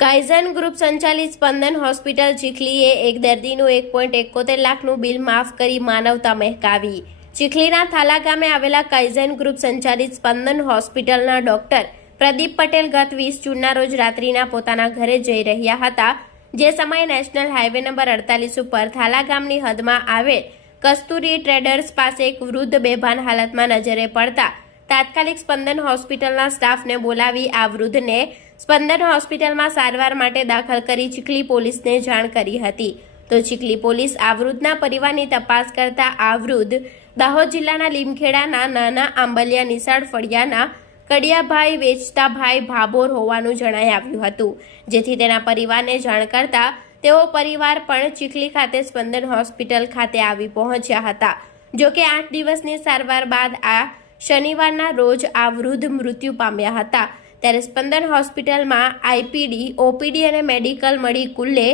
Kaizen group સંચાલિત સ્પંદન hospital ચીખલીએ એક દર્દીનું 1.71 લાખનું બિલ માફ કરી માનવતા મહેકાવી। ચીખલીના થાલા ગામે આવેલા કાઇઝન ગ્રુપ સંચાલિત સ્પંદન હોસ્પિટલના ડોક્ટર પ્રદીપ પટેલ ગત 20 જૂનના રોજ રાત્રિના પોતાના ઘરે જઈ રહ્યા હતા। જે સમયે નેશનલ હાઈવે નંબર 48 ઉપર થાલા ગામની હદમાં આવેલ કસ્તુરી ટ્રેડર્સ પાસે એક વૃદ્ધ બેભાન હાલતમાં નજરે પડતા તાત્કાલિક સ્પંદન હોસ્પિટલના સ્ટાફને બોલાવી આ વૃદ્ધને સ્પંદન હોસ્પિટલમાં સારવાર માટે દાખલ કરી ચીખલી પોલીસને જાણ કરી હતી। તો ચીખલી પોલીસ આ વૃદ્ધના પરિવારની તપાસ કરતા આ વૃદ્ધ દાહોદ જિલ્લાના લીમખેડાના નાના આંબલિયા નિશાળ ફળિયાના કડિયાભાઈ વેચતાભાઈ ભાભોર હોવાનું જણાઈ આવ્યું હતું। જેથી તેના પરિવારને જાણ કરતા તેઓ પરિવાર પણ ચીખલી ખાતે સ્પંદન હોસ્પિટલ ખાતે આવી પહોંચ્યા હતા। જોકે 8 દિવસની સારવાર બાદ આ શનિવારના રોજ આ વૃદ્ધ મૃત્યુ પામ્યા હતા। ત્યારે સ્પંદન હોસ્પિટલમાં આઈપીડી, ઓપીડી અને મેડિકલ મળી કુલ્લે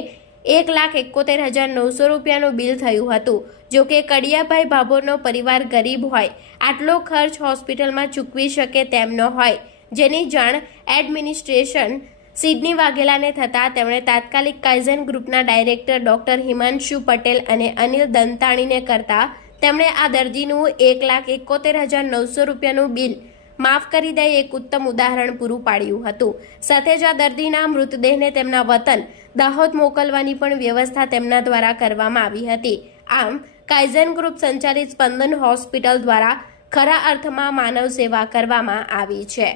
1,71,900 રૂપિયાનું બિલ થયું હતું। જોકે કડિયાભાઈ ભાભોરનો પરિવાર ગરીબ હોય, આટલો ખર્ચ હોસ્પિટલમાં ચૂકવી શકે તેમ ન હોય, જેની જાણ એડમિનિસ્ટ્રેશન સિડની વાઘેલાને થતાં તેમણે તાત્કાલિક કાઇઝન ગ્રુપના ડાયરેક્ટર ડોક્ટર હિમાંશુ પટેલ અને અનિલ દંતાણીને કરતા તેમણે આ દર્દીનું 1,71,900 રૂપિયાનું બિલ માફ કરી દઈ એક ઉત્તમ ઉદાહરણ પૂરું પાડ્યું હતું। સાથે જ આ દર્દીના મૃતદેહને તેમના વતન દાહોદ મોકલવાની પણ વ્યવસ્થા તેમના દ્વારા કરવામાં આવી હતી। આમ કાઇઝન ગ્રુપ સંચાલિત સ્પંદન હોસ્પિટલ દ્વારા ખરા અર્થમાં માનવ સેવા કરવામાં આવી છે।